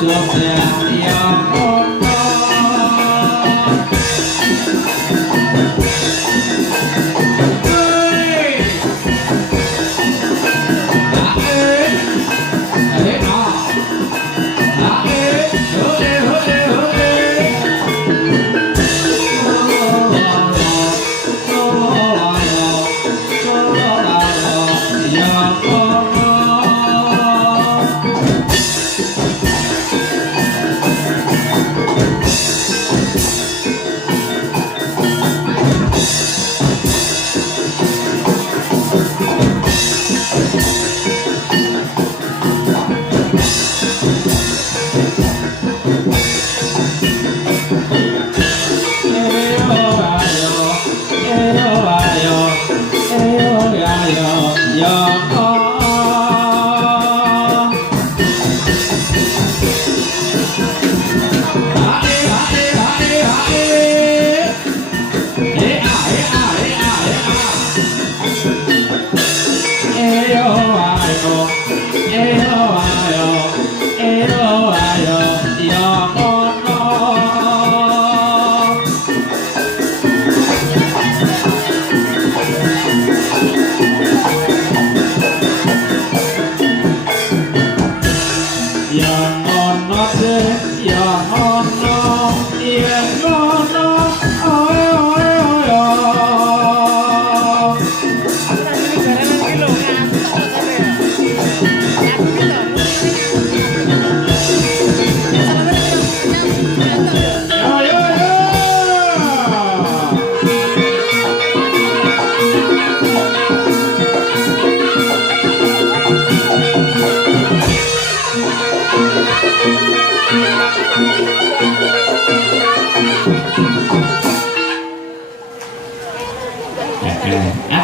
Jogja,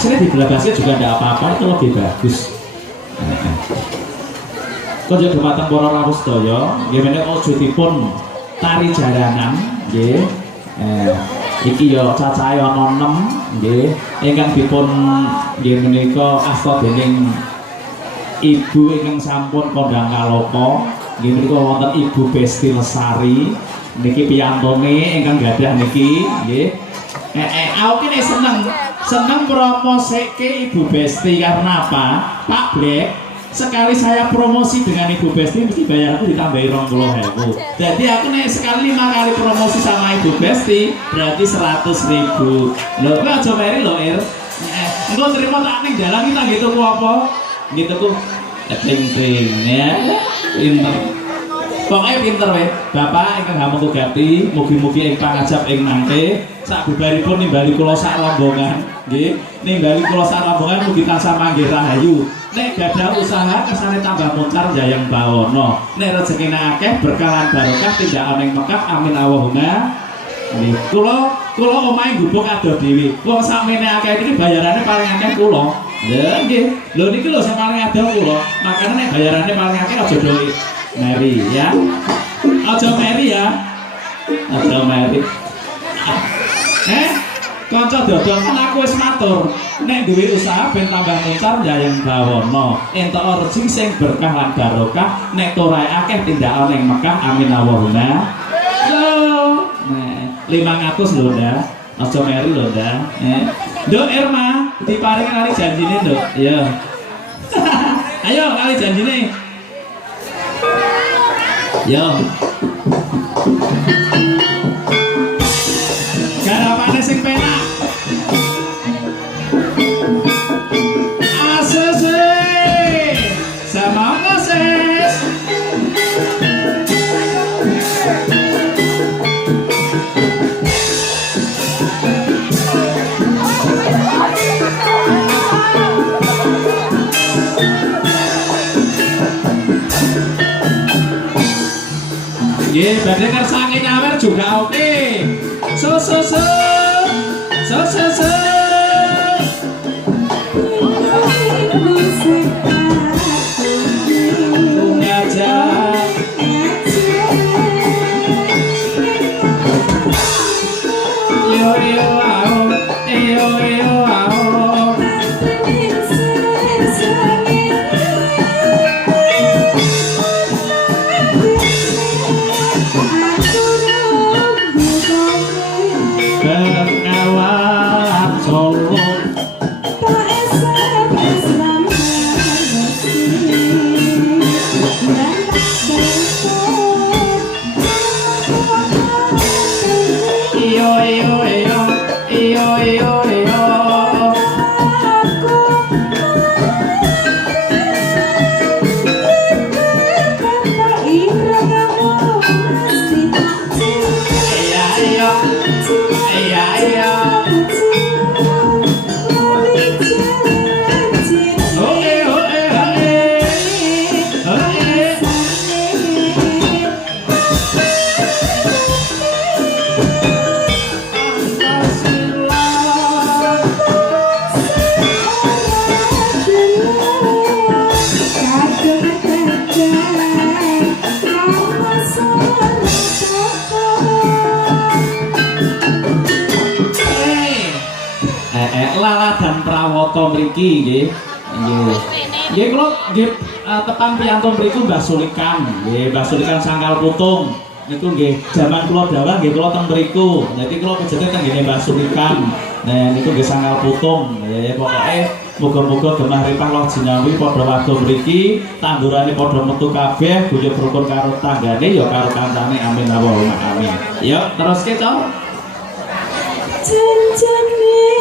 Akhirnya di Belabasnya juga tidak apa-apa, itu lebih bagus. Kau jadi matang para rawuh sedaya, gimana ojo dipun tari jaranan, nggih. Iki ya cacahe ana 6, nggih. Ingkang dipun nggih menika asta dening Ibu ingkang sampun kondang kaloka, nggih menika wonten Ibu Besti Lesari. Niki piyantone ingkang gadah niki, nggih. Aku ini seneng promosike Ibu Besti karena apa? Pak Black, sekali saya promosi dengan Ibu Besti mesti bayar aku ditambahi 20.000. Jadi aku nih sekali 5 kali promosi sama Ibu Besti berarti 100.000. Loh, kok aja meri lho, Ir. Engko terima tak ning dalan kita gitu ku apa? Gitu ku ting-ting ya. Pinter. Pokoknya pinter weh. Bapak ingkang hamung tugati, mugi-mugi ing pangajap ing mangke sak bubaripun nimbali kula sak rombongan, nggih. Nimbali kula sak rombongan mugi tansah manggih rahayu. Nek gadah usaha kesane tambah moncar jayang bawana. Nek rezekine akeh berkah lan barokah tindakan ing Mekah amin Allahumma. Nggih. Kula omahe gubuk ado dhewe. Wong sakmene akeh iki bayarannya paling akeh kula. Lha nggih. Lho niki lho sing paling ado kula. Makane nek bayarannya paling akeh aja doi Mary ya. Aja Mary ya. Aja Mary. Kanca dodol kan aku wis matur, nek duwe usaha ben tambah moncar jayang bawana, entuk rezeki sing berkah lan barokah, nek torae akeh tindakan ning Mekah amin Allahumma. Lho, nek 500 lho ndak, aja Mary lho ndak. Nduk Irma, diparingi kali janjine nduk. Iya. Ayo kali janjine. Yo. Garapane sing penak. Asese. Sama ses. Nggih, badhe kersane nyawer juga oke. So. Laladan prawata mriki nggih. Nggih. Nggih kula nggih tepang piyantun mriku Mbah Sulikan. Nggih, Mbah Sulikan Sangkal Putung. Niku nggih jaman kula dawuh nggih kula teng mriku. Dadi kula pejete teng ngene Mbah Sulikan. Nah niku nggih Sangkal Putung. Ya pokoke muga-muga gemah ripah loh jinawi padha wadon mriki, tandurane padha metu kabeh, guyub rukun karo tanggane ya karo kancane amin Allahumma amin. Yuk teruske, Cok. Janjane